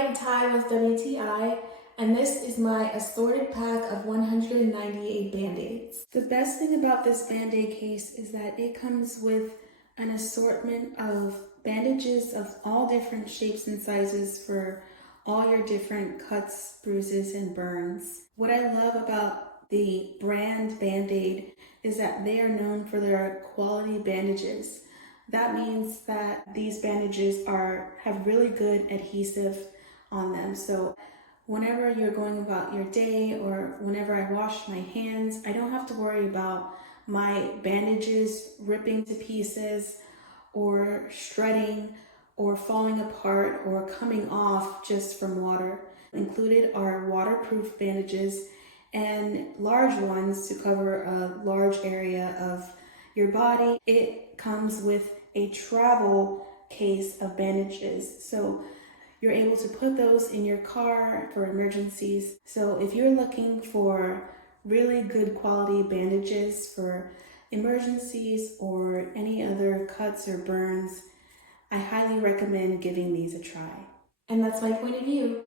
I'm Ty with WTI, and this is my assorted pack of 198 Band-Aids. The best thing about this Band-Aid case is that it comes with an assortment of bandages of all different shapes and sizes for all your different cuts, bruises, and burns. What I love about the brand Band-Aid is that they are known for their quality bandages. That means that these bandages have really good adhesive on them. So whenever you're going about your day or whenever I wash my hands, I don't have to worry about my bandages ripping to pieces or shredding or falling apart or coming off just from water. Included are waterproof bandages and large ones to cover a large area of your body. It comes with a travel case of bandages, so you're able to put those in your car for emergencies. So if you're looking for really good quality bandages for emergencies or any other cuts or burns, I highly recommend giving these a try. And that's my point of view.